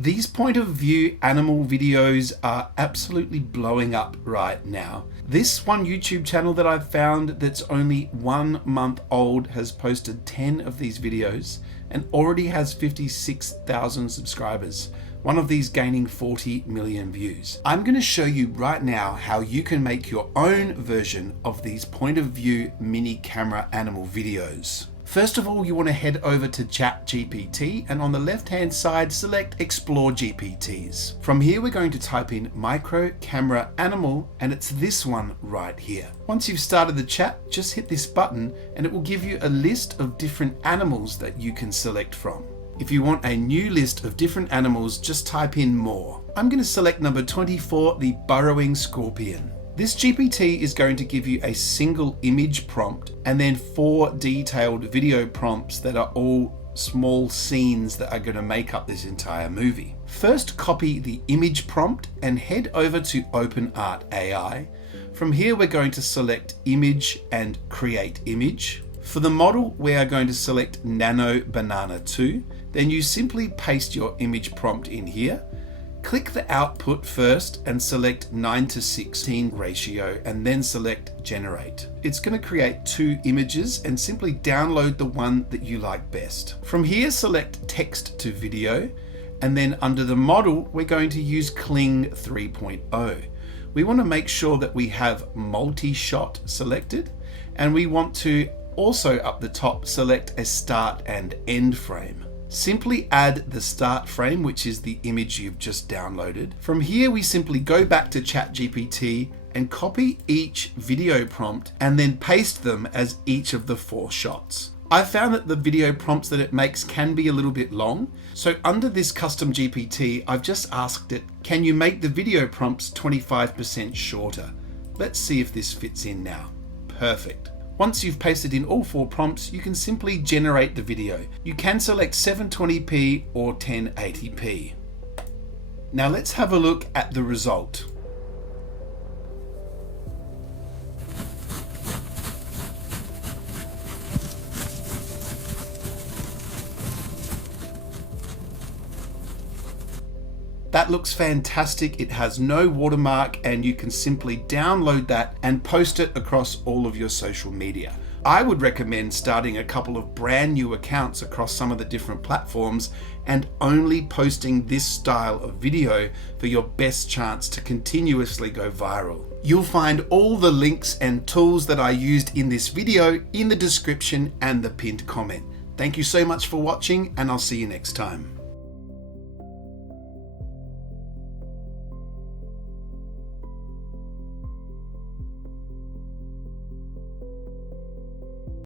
These point of view animal videos are absolutely blowing up right now. This one YouTube channel that I've found that's only 1 month old has posted 10 of these videos and already has 56,000 subscribers. One of these gaining 40 million views. I'm going to show you right now how you can make your own version of these point of view mini camera animal videos. First of all, you want to head over to ChatGPT and on the left hand side select Explore GPTs. From here we're going to type in micro camera animal and it's this one right here. Once you've started the chat, just hit this button and it will give you a list of different animals that you can select from. If you want a new list of different animals, just type in more. I'm going to select number 24, the burrowing scorpion. This GPT is going to give you a single image prompt and then 4 detailed video prompts that are all small scenes that are going to make up this entire movie. First, copy the image prompt and head over to OpenArt AI. From here, we're going to select image and create image. For the model, we are going to select Nano Banana 2. Then you simply paste your image prompt in here. Click the output first and select 9:16 ratio and then select generate. It's going to create 2 images and simply download the one that you like best. From here, select text to video and then under the model, we're going to use Kling 3.0. We want to make sure that we have multi-shot selected and we want to also up the top select a start and end frame. Simply add the start frame, which is the image you've just downloaded. From here, we simply go back to ChatGPT and copy each video prompt and then paste them as each of the 4 shots. I've found that the video prompts that it makes can be a little bit long. So under this custom GPT, I've just asked it, can you make the video prompts 25% shorter? Let's see if this fits in now. Perfect. Once you've pasted in all 4 prompts, you can simply generate the video. You can select 720p or 1080p. Now let's have a look at the result. That looks fantastic. It has no watermark and you can simply download that and post it across all of your social media. I would recommend starting a couple of brand new accounts across some of the different platforms and only posting this style of video for your best chance to continuously go viral. You'll find all the links and tools that I used in this video in the description and the pinned comment. Thank you so much for watching and I'll see you next time.